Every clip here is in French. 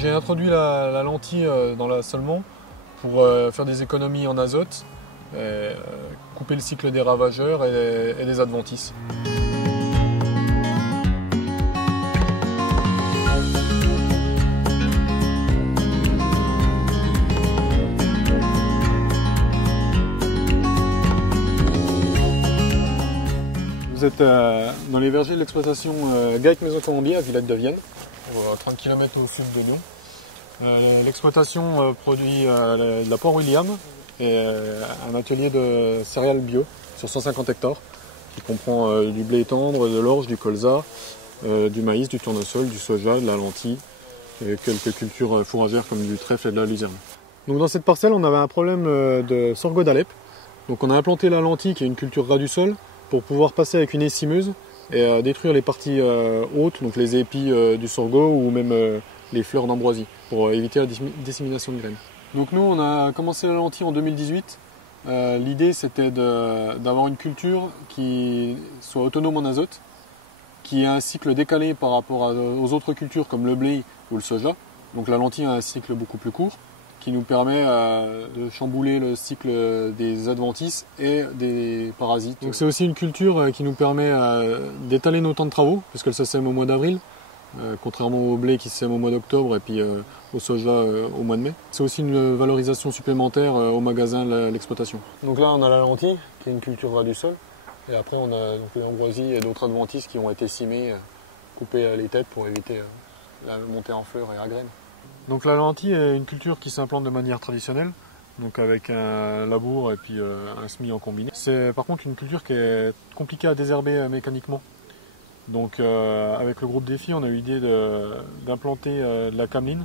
j'ai introduit la lentille dans l'assolement pour faire des économies en azote, et, couper le cycle des ravageurs et des adventices. Vous êtes dans les vergers de l'exploitation Gaec Maison Colombier à Villette de Vienne, à 30 km au sud de Lyon. L'exploitation produit de la Port William et un atelier de céréales bio sur 150 hectares qui comprend du blé tendre, de l'orge, du colza, du maïs, du tournesol, du soja, de la lentille et quelques cultures fourragères comme du trèfle et de la luzerne. Donc dans cette parcelle, on avait un problème de sorgho d'Alep. Donc on a implanté la lentille qui est une culture ras du sol pour pouvoir passer avec une essimeuse et détruire les parties hautes, donc les épis du sorgho ou même les fleurs d'ambroisie, pour éviter la dissémination de graines. Donc nous, on a commencé la lentille en 2018. L'idée, c'était d'avoir une culture qui soit autonome en azote, qui ait un cycle décalé par rapport aux autres cultures comme le blé ou le soja. Donc la lentille a un cycle beaucoup plus court, qui nous permet de chambouler le cycle des adventices et des parasites. Donc c'est aussi une culture qui nous permet d'étaler nos temps de travaux, puisqu'elle se sème au mois d'avril, contrairement au blé qui se sème au mois d'octobre et puis au soja au mois de mai. C'est aussi une valorisation supplémentaire au magasin de l'exploitation. Donc là on a la lentille, qui est une culture ras du sol, et après on a l'ambroisie et d'autres adventices qui ont été simés, couper les têtes pour éviter la montée en fleurs et à graines. Donc la lentille est une culture qui s'implante de manière traditionnelle, donc avec un labour et puis un semis en combiné. C'est par contre une culture qui est compliquée à désherber mécaniquement. Donc avec le groupe Défi, on a eu l'idée d'implanter de la cameline,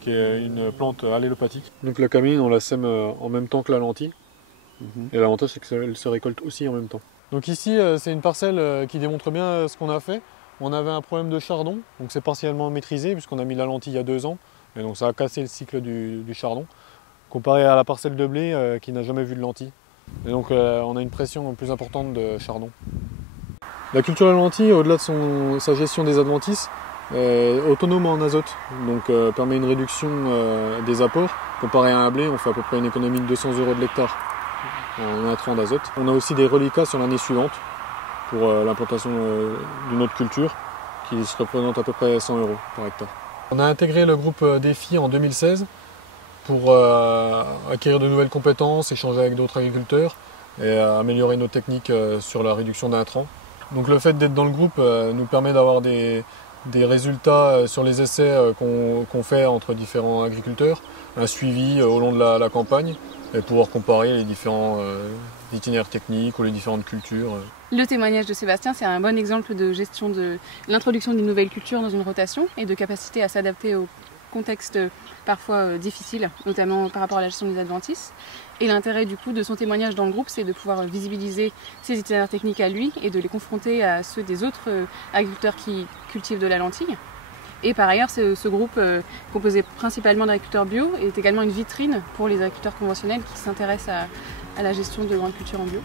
qui est une plante allélopathique. Donc la cameline, on la sème en même temps que la lentille. Et l'avantage, c'est qu'elle se récolte aussi en même temps. Donc ici, c'est une parcelle qui démontre bien ce qu'on a fait. On avait un problème de chardon, donc c'est partiellement maîtrisé puisqu'on a mis la lentille il y a 2 ans. Et donc ça a cassé le cycle du chardon, comparé à la parcelle de blé qui n'a jamais vu de lentilles. Et donc on a une pression plus importante de chardon. La culture de la lentille, au-delà de sa gestion des adventices, est autonome en azote, donc permet une réduction des apports. Comparé à un blé, on fait à peu près une économie de 200 € de l'hectare en intrants d'azote. On a aussi des reliquats sur l'année suivante pour l'implantation d'une autre culture qui se représente à peu près 100 € par hectare. On a intégré le groupe Défi en 2016 pour acquérir de nouvelles compétences, échanger avec d'autres agriculteurs et améliorer nos techniques sur la réduction d'intrants. Donc le fait d'être dans le groupe nous permet d'avoir des résultats sur les essais qu'on fait entre différents agriculteurs, un suivi au long de la campagne et pouvoir comparer les différents itinéraires techniques ou les différentes cultures. Le témoignage de Sébastien, c'est un bon exemple de gestion de l'introduction d'une nouvelle culture dans une rotation et de capacité à s'adapter au contexte parfois difficile, notamment par rapport à la gestion des adventices. Et l'intérêt du coup de son témoignage dans le groupe, c'est de pouvoir visibiliser ses itinéraires techniques à lui et de les confronter à ceux des autres agriculteurs qui cultivent de la lentille. Et par ailleurs, ce groupe, composé principalement d'agriculteurs bio, est également une vitrine pour les agriculteurs conventionnels qui s'intéressent à la gestion de grandes cultures en bio.